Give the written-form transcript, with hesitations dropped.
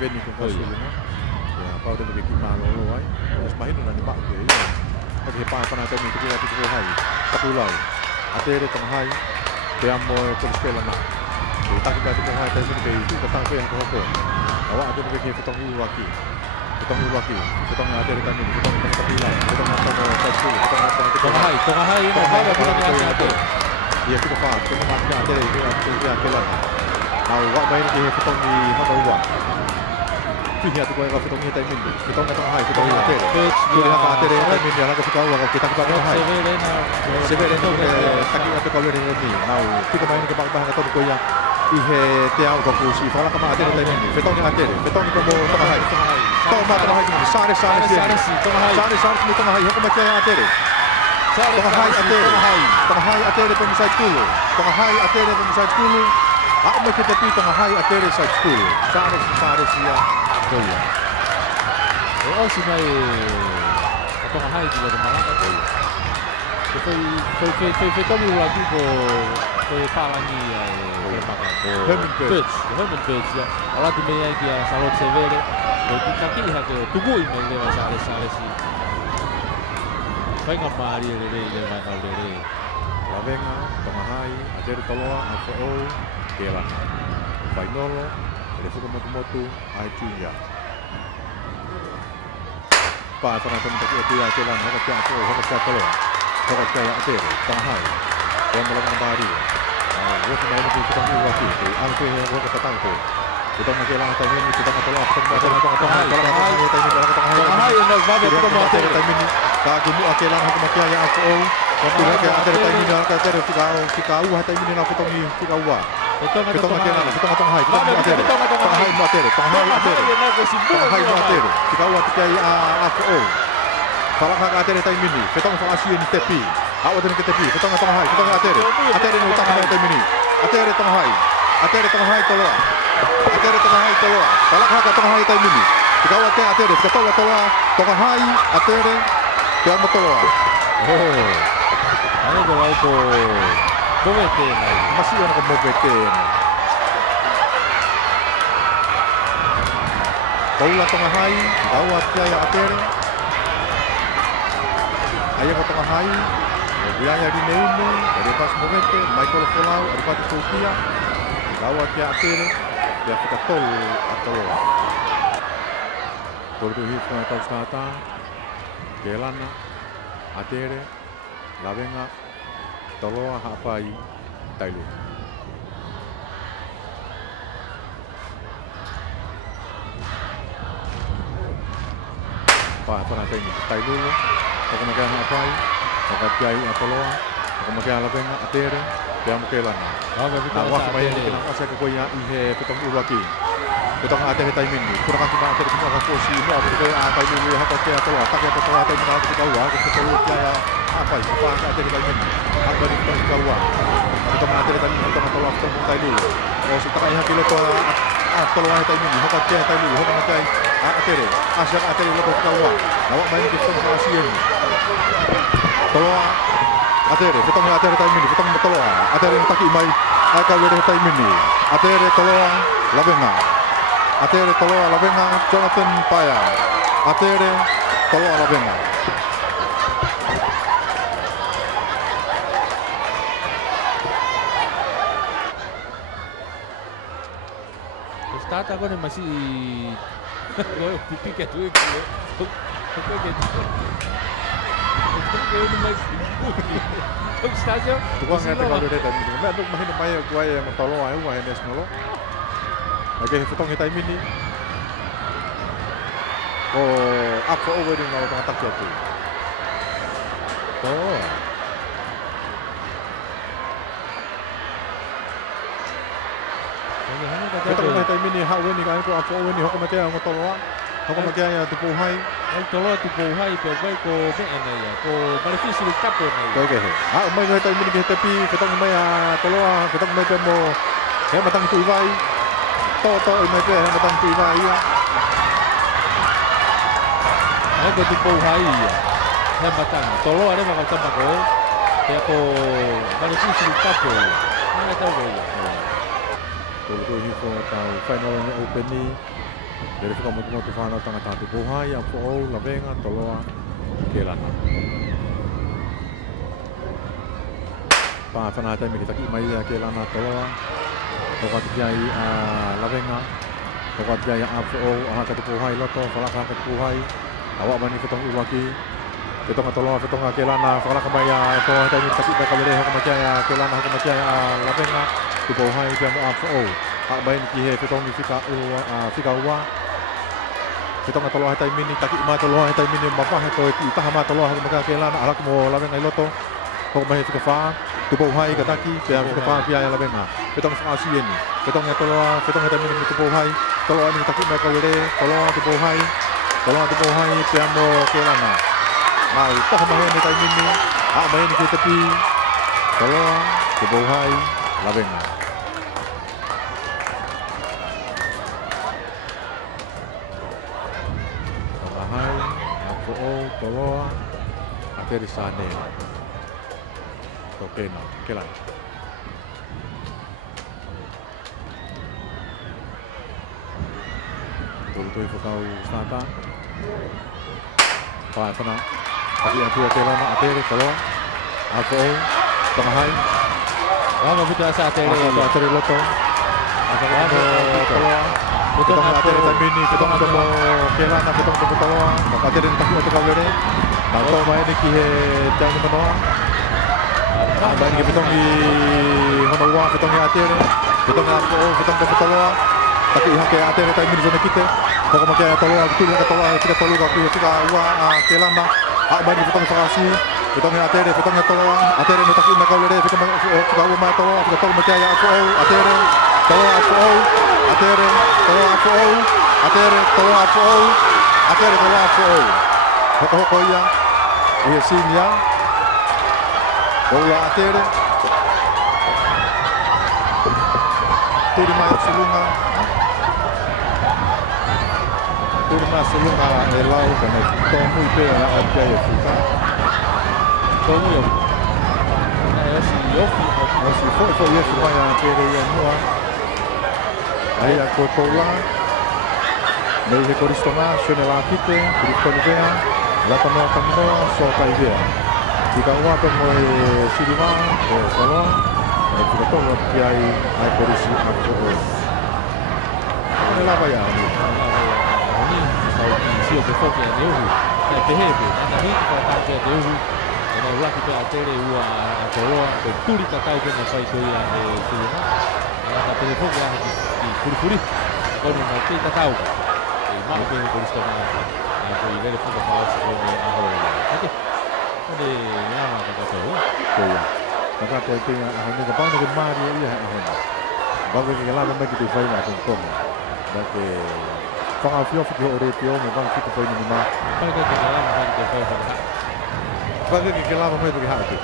veni con Fasulunga. Ya, pau de beki malo ai. Mas mahin na ni pak ye. Pagi pa pana tami tu ya tu hai. Tapulai. Atere tong hai. Diamo con skela na. Tak kita tu hai tadi ni tu petang tu yang ko. Awak ada beki petong waki. Petong waki. Petong atere tami petong tapulai. Petong tong Fasul. Petong hai. No va petong atere. Dia kita faham. Kita makna atere itu ya kelan. Awak main di petong ni apa buat? Pihak tu kau petong ni timing tu. Petong tong hai, petong atere. Jadi hak atere timing dia hak kita awak kita kita hai. Sebenarnya tu tak kita kau boleh ni. Now kita main ke bawah atau kau yang ihe tiang kau kusi. Kalau kamu atere timing ni, petong ni atere. Petong ni kau tong hai. Tong hai ni. Sare ni tong hai. Hak macam atere. Tong hai atere pun side school. Tong hai atere pun side school. Aku macam tapi tong hai atere side school. Sare sia. Koya. Oh si mai tong hai juga malah kan. Foi tão lagi ko palangi ya. Herman Birch ya. Ala tu meia que a Salot Severe. Ko kaki ha ke tugu ini le sare si. Vai ngamari le mana le. Lavenga, tong hai, atere toloa, AFO, Kela. Fainolo. Ele foi moto ai tuya. Pa sana tong tak itu ya jalan hok cha ko hok cha tolo. Hok cha ya ate tong hai. Yang dalam bari. Wo main di tong ni wati. Ang tu wo ka tatang ko. Kita masih lang tayo ni kita matolo tong hai. Tong hai na va be tong ate tayo ni. Ka gumu ate lang hok makia ya AFO. Kita ke ate tayo ni ka ate kita u tayo ni na tong ni kita wa. Kita matong hai. Kita atere. Tong hai atere. Kita awak tikai AFO. Kalau hak atere tai mini. Kita ngomong asyik ni tepi. Awak dengan tepi. Kita tong hai. Kita atere. Atere ni utang tai mini. Atere tong hai. Atere tong hai toloa. Atere tong hai toloa. Kalau hak tong hai tai mini. Kita awak ke atere. Kita toloa. Tong hai atere. Dia motoloa. Oh. Ano ko lang ko. Bobete na. Masih orang ko bobete. Bola tengah hai, bawah dia atere. Ayah ko tengah hai. Wilayah di Neino, dari pas bobete, Michael Folau, dari pas Turkiya. Bawah dia atere. Dia kita tol atau. Bordo hifo atau stata. Kelana atere. Lavenga toloa hapai tailu. Pa natin tailu. Ako magana hapai. Pagkatiyay toloa. Ako magana lavenga atere. Dia mkelan. Nawak mayan kinakasa ko ya ihe petong ulaki. Petong atere taimin ni. Kurang kita atere kita fosi ni apa ko atai dulu ha pakai toloa. Tak ya toloa atai mana kita wa kita toloa ya apa apa atere taimin. Apa di kawa. Kita atere taimin kita toloa petong tai dulu. Oh setelah ya kilo toloa taimin ha pakai tai dulu ha pakai atere. Asyik atere lo kawa. Nawak main kita fosi ni. Toloa atere, petong atere taimin, petong toloa. Atere taki mai, aka were taimin ni. Atere toloa lavenga. Atere toloa lavenga Jonathan Paya. Atere toloa lavenga. Stata agora masih pipi que tu que Ang stadion. Tukang ngata kalau dia tadi. Mek duk mahin mai gua yang tolong ai gua hendes nolo. Oke, petong hitai mini. Oh, apa over di ngau tengah tak tu. Oh. Petong hitai mini hak wen ni kan ko apa wen ni hok mate ang tolong. Hok mate ya tu hai. Ai tolo tu ko hai pe vai ko me ana ya. Ko benefisi di kapo na. Oke. Ah, mai hitai mini ke tepi petong mai tolong, petong mai mo. He matang tu vai. To mai ke he matang tu vai ya. Ai ko tu ko hai ya. He matang. Tolo ada bakal tambah ko. Kaya ko benefisi di kapo. Ana tahu ya. Tolo hifo tau final ni open ni. Dari whakamotumotu whanau tangata te pohai, a po'ou, lawenga, toloa, ke lana. Whanau taimi ki taki mai a ke lana toloa, toka tiki ai a lawenga, toka tiki ai a po'ou, a haka te pohai loto, whalaka haka te pohai, awak mani whetong uwaki, whetonga toloa, whetonga ke lana, whalaka mai a toa taimi taki mai kawere, hoko maki ai a ke lana, hoko maki ai a lawenga, te pohai te a po'ou. Hak bain ki he whetongi whika ua, Whetonga toloa hetai mini, taki ima toloa hetai mini, mapahe koe ki taha ma toloa hoko maka ke lana, alaka mo lawenga i loto, hoko mahi whika whaa, tupo uhai ka taki, pia whika whaa pia ia lawenga. Whetonga whakasi eni, whetonga toloa, whetonga hetai mini tupo uhai, toloa ni taki ima kawere, toloa tupo uhai, pia mo ke lana. Mau taha mahi eni hetai mini, hak mahi eni ke tepi, toloa, tupo uhai, lawenga. Toloa, ateri sane. Tokena, kelan. Tulu whakau stata. Pae whana. Taki atua kelana, ateri, toloa. Afo'ou, tangahai. Rama puta asa Ateri loto. Toloa. Whetonga ateri tamini, whetonga tomo kelana, whetonga tomo toloa. Ateri taki o te kawere. Nā tō mai ni ki he taunga manoa. Mai ni ki whetongi hono ua, whetongi atere. Whetonga apo'ou, whetonga tomo toloa. Taki i hake atere tai mini zone kite. Hoko maki ai toloa, kuturi haka toloa, tika toluga ki he tika ua a kelana. Hak mai ni whetonga whakasi. Whetongi atere, whetongi toloa. Atere ni taki ina kaulere, whika ua mai toloa. Whika tolu maki ai apo'ou, atere. Toloa apo'ou, atere. Toloa apo'ou, atere. Toloa apo'ou, atere. Toloa apo'ou. Hoko ia, ia sinia, bola atere, turi mai sulunga, e lau kane tomu i pēra a kia e whika. Tomu i ofi. Osi fo iesu mai a pēra ia mua, ai a kotola, mei he koristonga, sone la pite, koristonu vea, Lapa noa kaminoa, so kai vea. Tika ua pe mo e sirima, e saloa, e tika tonga ki ai korisi a koe. Ane lava ia ani. Ani, sau ki sio pe foke a neuhu. E te hebe, ana hiki pa tāke a neuhu. E nau laki pe a tere ua a toloa, pe turi ka kai kena pai toi a e sirima. E ana tere foke a ki kurikuri. Koni mai kei tatau. E mau pe koristo na. Poi vede poco falso come a voi. Ok. Quindi andiamo a giocare. Koia. Takato i tinga a hone ka pauna ke Mario ia a hone. Bago ke lava mai ki te whainga a kontonga. Dake whanga whiofu ki ho ore pio me wanga ki te whainga ni ma. Poi che la mai che poi fa. Bago ke lava mai ki haake.